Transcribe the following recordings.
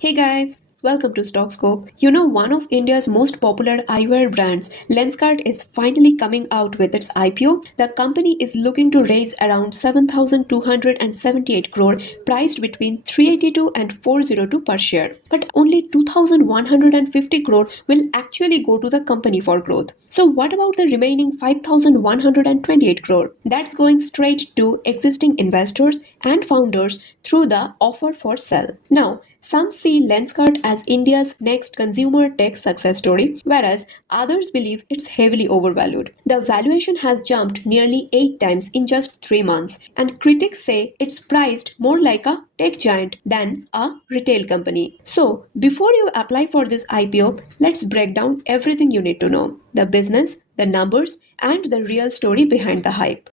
Hey guys, welcome to StockSkope. One of India's most popular eyewear brands, Lenskart, is finally coming out with its IPO. The company is looking to raise around 7,278 crore, priced between 382 and 402 per share. But only 2,150 crore will actually go to the company for growth. So what about the remaining 5,128 crore? That's going straight to existing investors and founders through the offer for sale. Now, some see Lenskart as India's next consumer tech success story, whereas others believe it's heavily overvalued. The valuation has jumped nearly 8 times in just 3 months, and critics say it's priced more like a tech giant than a retail company. So, before you apply for this IPO, let's break down everything you need to know: the business, the numbers, and the real story behind the hype.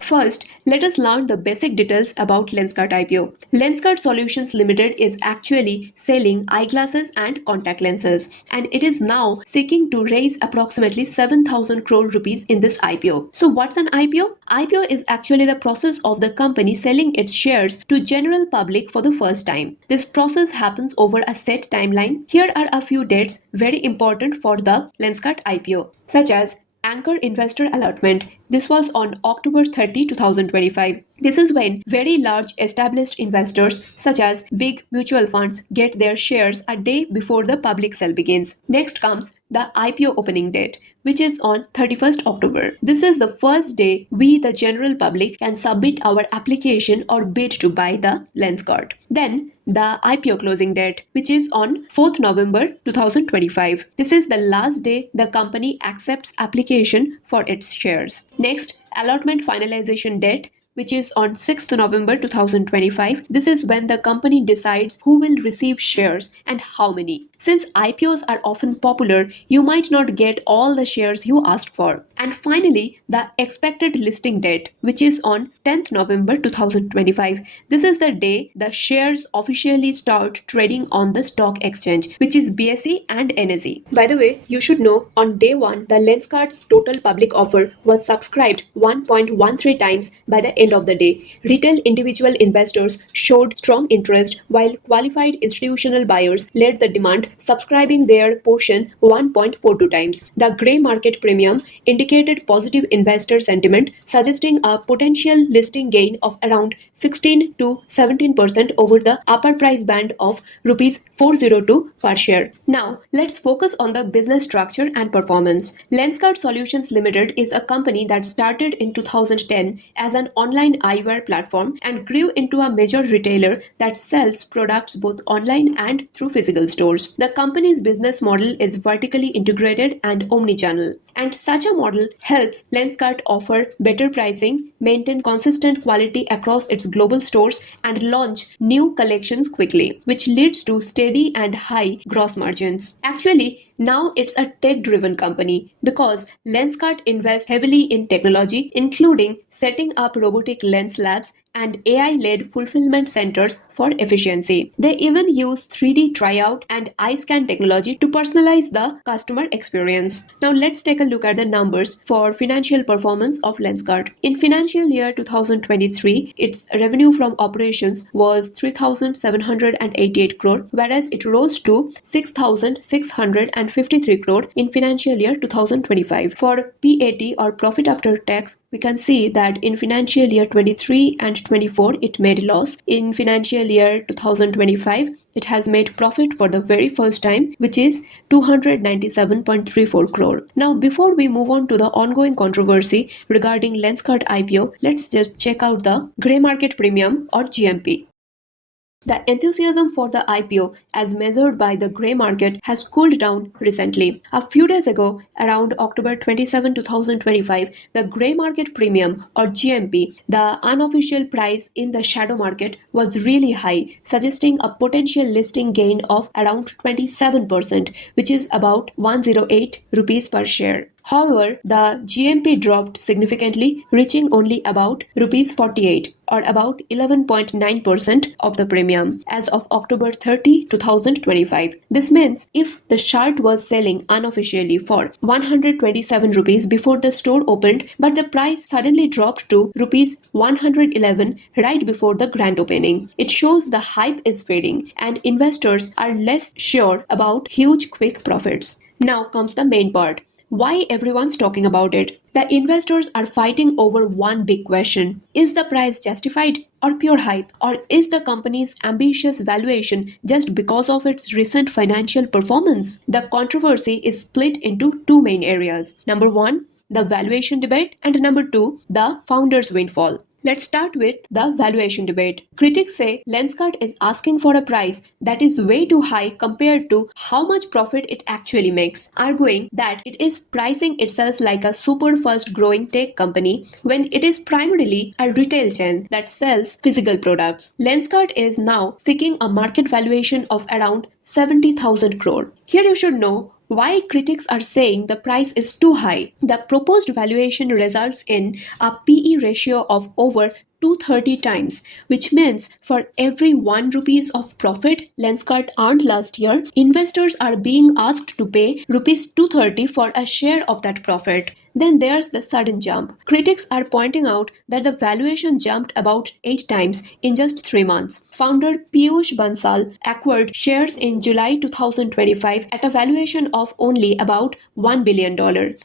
First, let us learn the basic details about Lenskart IPO. Lenskart Solutions Limited is actually selling eyeglasses and contact lenses, and it is now seeking to raise approximately 7,000 crore rupees in this IPO. So what's an IPO? IPO is actually the process of the company selling its shares to general public for the first time. This process happens over a set timeline. Here are a few dates very important for the Lenskart IPO, such as Anchor Investor Allotment. This was on October 30, 2025. This is when very large established investors such as big mutual funds get their shares a day before the public sale begins. Next comes the IPO opening date, which is on 31st October. This is the first day we, the general public, can submit our application or bid to buy the Lenskart. Then the IPO closing date, which is on 4th November 2025. This is the last day the company accepts application for its shares. Next, allotment finalization date, which is on 6th November 2025. This is when the company decides who will receive shares and how many. Since IPOs are often popular, you might not get all the shares you asked for. And finally, the expected listing date, which is on 10th November 2025. This is the day the shares officially start trading on the stock exchange, which is BSE and NSE. By the way, you should know, on day 1, the Lenskart's total public offer was subscribed 1.13 times by the end of the day. Retail individual investors showed strong interest, while qualified institutional buyers led the demand, subscribing their portion 1.42 times. The grey market premium indicated positive investor sentiment, suggesting a potential listing gain of around 16 to 17% over the upper price band of rupees 402 per share. Now, let's focus on the business structure and performance. Lenskart Solutions Limited is a company that started in 2010 as an online eyewear platform and grew into a major retailer that sells products both online and through physical stores. The company's business model is vertically integrated and omnichannel, and such a model helps Lenskart offer better pricing, maintain consistent quality across its global stores, and launch new collections quickly, which leads to steady and high gross margins. Actually, now it's a tech-driven company because Lenskart invests heavily in technology, including setting up robotic lens labs and AI-led fulfillment centers for efficiency. They even use 3D tryout and eye scan technology to personalize the customer experience. Now let's take a look at the numbers for financial performance of Lenskart. In financial year 2023, its revenue from operations was 3,788 crore, whereas it rose to 6,653 crore in financial year 2025. For PAT, or profit after tax, we can see that in financial year 23 and 24 it made loss. In financial year 2025 it has made profit for the very first time, which is 297.34 crore. Now, before we move on to the ongoing controversy regarding Lenskart IPO, let's just check out the grey market premium, or GMP. The enthusiasm for the IPO, as measured by the grey market, has cooled down recently. A few days ago, around October 27, 2025, the grey market premium, or GMP, the unofficial price in the shadow market, was really high, suggesting a potential listing gain of around 27%, which is about 108 rupees per share. However, the GMP dropped significantly, reaching only about rupees 48. or about 11.9% of the premium as of October 30, 2025. This means if the shirt was selling unofficially for 127 rupees before the store opened, but the price suddenly dropped to rupees 111 right before the grand opening, it shows the hype is fading and investors are less sure about huge quick profits. Now comes the main part. Why everyone's talking about it? The investors are fighting over one big question. Is the price justified or pure hype? Or is the company's ambitious valuation just because of its recent financial performance? The controversy is split into two main areas. Number one, the valuation debate, and number two, the founder's windfall. Let's start with the valuation debate. Critics say Lenskart is asking for a price that is way too high compared to how much profit it actually makes, arguing that it is pricing itself like a super fast growing tech company when it is primarily a retail chain that sells physical products. Lenskart is now seeking a market valuation of around 70,000 crore. Here you should know why critics are saying the price is too high. The proposed valuation results in a PE ratio of over 230 times, which means for every 1 rupees of profit Lenskart earned last year, investors are being asked to pay rupees 230 for a share of that profit. Then there's the sudden jump. Critics are pointing out that the valuation jumped about 8 times in just 3 months. Founder Piyush Bansal acquired shares in July 2025 at a valuation of only about $1 billion.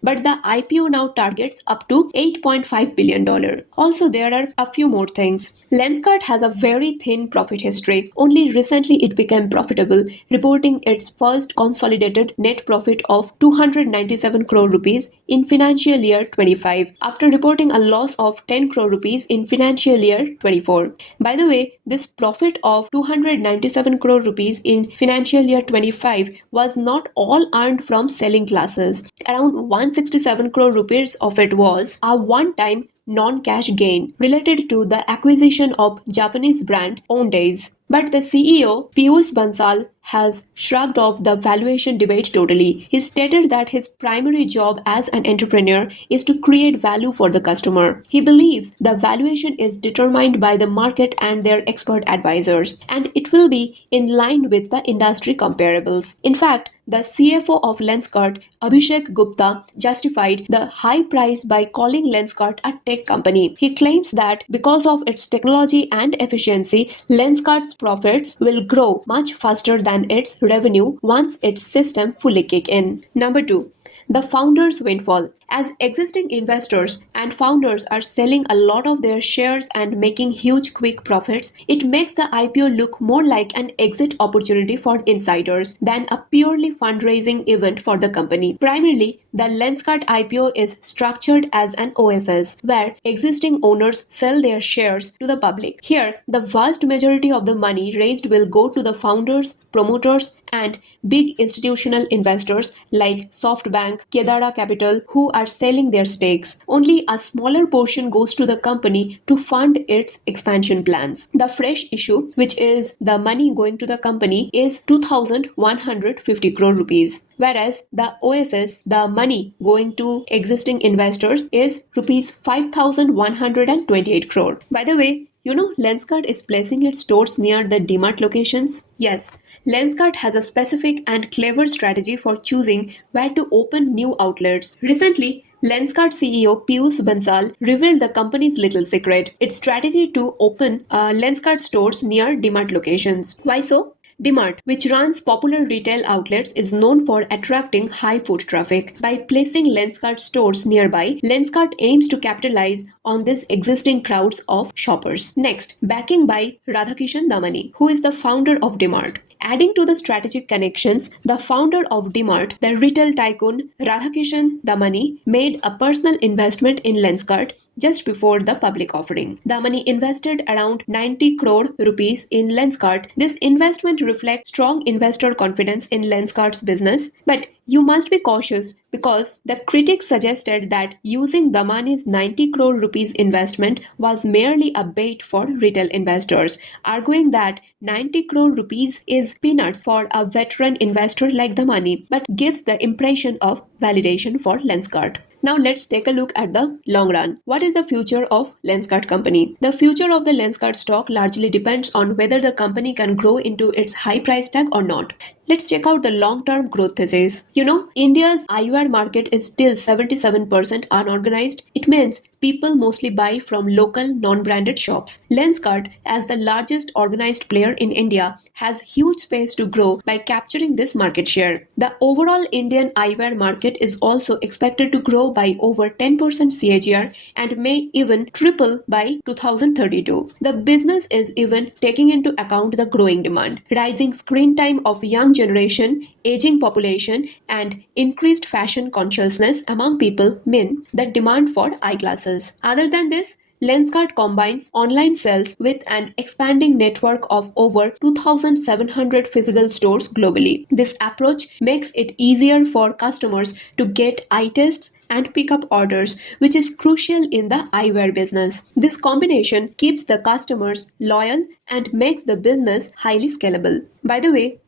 But the IPO now targets up to $8.5 billion. Also, there are a few more things. Lenskart has a very thin profit history. Only recently it became profitable, reporting its first consolidated net profit of 297 crore rupees in financial year 25 after reporting a loss of 10 crore rupees in financial year 24. By the way, this profit of 297 crore rupees in financial year 25 was not all earned from selling classes. Around 167 crore rupees of it was a one-time non-cash gain related to the acquisition of Japanese brand Owndays. But the CEO, Piyush Bansal, has shrugged off the valuation debate totally. He stated that his primary job as an entrepreneur is to create value for the customer. He believes the valuation is determined by the market and their expert advisors, and it will be in line with the industry comparables. In fact, the CFO of Lenskart, Abhishek Gupta, justified the high price by calling Lenskart a tech company. He claims that because of its technology and efficiency, Lenskart's profits will grow much faster than its revenue once its system fully kick in. Number 2. The founder's windfall. As existing investors and founders are selling a lot of their shares and making huge quick profits, it makes the IPO look more like an exit opportunity for insiders than a purely fundraising event for the company. Primarily, the Lenskart IPO is structured as an OFS, where existing owners sell their shares to the public. Here, the vast majority of the money raised will go to the founders, promoters, and big institutional investors like SoftBank, Kedara Capital, who are selling their stakes. Only a smaller portion goes to the company to fund its expansion plans. The fresh issue, which is the money going to the company, is 2,150 crore rupees. Whereas the OFS, the money going to existing investors, is rupees 5,128 crore. By the way, you know Lenskart is placing its stores near the Dmart locations? Yes, Lenskart has a specific and clever strategy for choosing where to open new outlets. Recently, Lenskart CEO Piyush Bansal revealed the company's little secret, its strategy to open Lenskart stores near Dmart locations. Why so? Dmart, which runs popular retail outlets, is known for attracting high foot traffic. By placing Lenskart stores nearby, Lenskart aims to capitalize on these existing crowds of shoppers. Next, backing by Radhakishan Damani, who is the founder of Dmart. Adding to the strategic connections, the founder of Dmart, the retail tycoon Radhakishan Damani, made a personal investment in Lenskart just before the public offering. Damani invested around 90 crore rupees in Lenskart. This investment reflects strong investor confidence in Lenskart's business, but you must be cautious because the critics suggested that using Damani's 90 crore rupees investment was merely a bait for retail investors, arguing that 90 crore rupees is peanuts for a veteran investor like Damani, but gives the impression of validation for Lenskart. Now let's take a look at the long run. What is the future of Lenskart company? The future of the Lenskart stock largely depends on whether the company can grow into its high price tag or not. Let's check out the long-term growth thesis. India's eyewear market is still 77% unorganized. It means people mostly buy from local non-branded shops. Lenskart, as the largest organized player in India, has huge space to grow by capturing this market share. The overall Indian eyewear market is also expected to grow by over 10% CAGR and may even triple by 2032. The business is even taking into account the growing demand, rising screen time of young generation, aging population, and increased fashion consciousness among people mean the demand for eyeglasses. Other than this, Lenskart combines online sales with an expanding network of over 2,700 physical stores globally. This approach makes it easier for customers to get eye tests and pick up orders, which is crucial in the eyewear business. This combination keeps the customers loyal and makes the business highly scalable. By the way,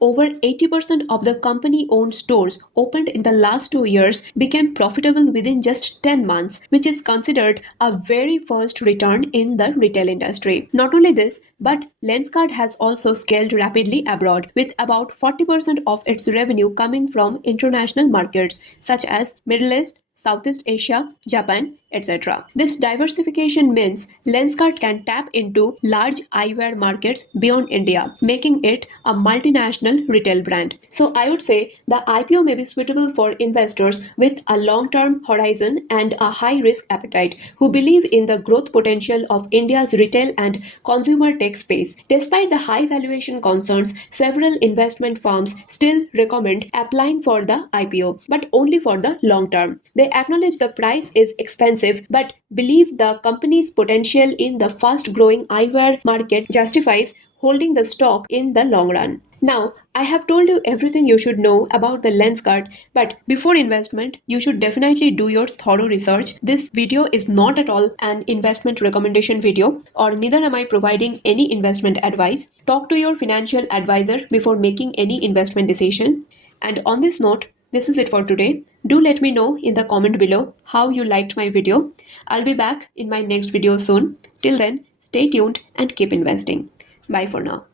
over 80% of the company owned stores opened in the last 2 years became profitable within just 10 months, which is considered a very first return in the retail industry. Not only this, but Lenskart has also scaled rapidly abroad, with about 40% of its revenue coming from international markets such as Middle East, Southeast Asia, Japan, etc. This diversification means Lenskart can tap into large eyewear markets beyond India, making it a multinational retail brand. So I would say the IPO may be suitable for investors with a long-term horizon and a high-risk appetite who believe in the growth potential of India's retail and consumer tech space. Despite the high valuation concerns, several investment firms still recommend applying for the IPO, but only for the long term. They acknowledge the price is expensive but believe the company's potential in the fast-growing eyewear market justifies holding the stock in the long run. Now, I have told you everything you should know about the Lenskart, but before investment, you should definitely do your thorough research. This video is not at all an investment recommendation video, or neither am I providing any investment advice. Talk to your financial advisor before making any investment decision. And on this note, this is it for today. Do let me know in the comment below how you liked my video. I'll be back in my next video soon. Till then, stay tuned and keep investing. Bye for now.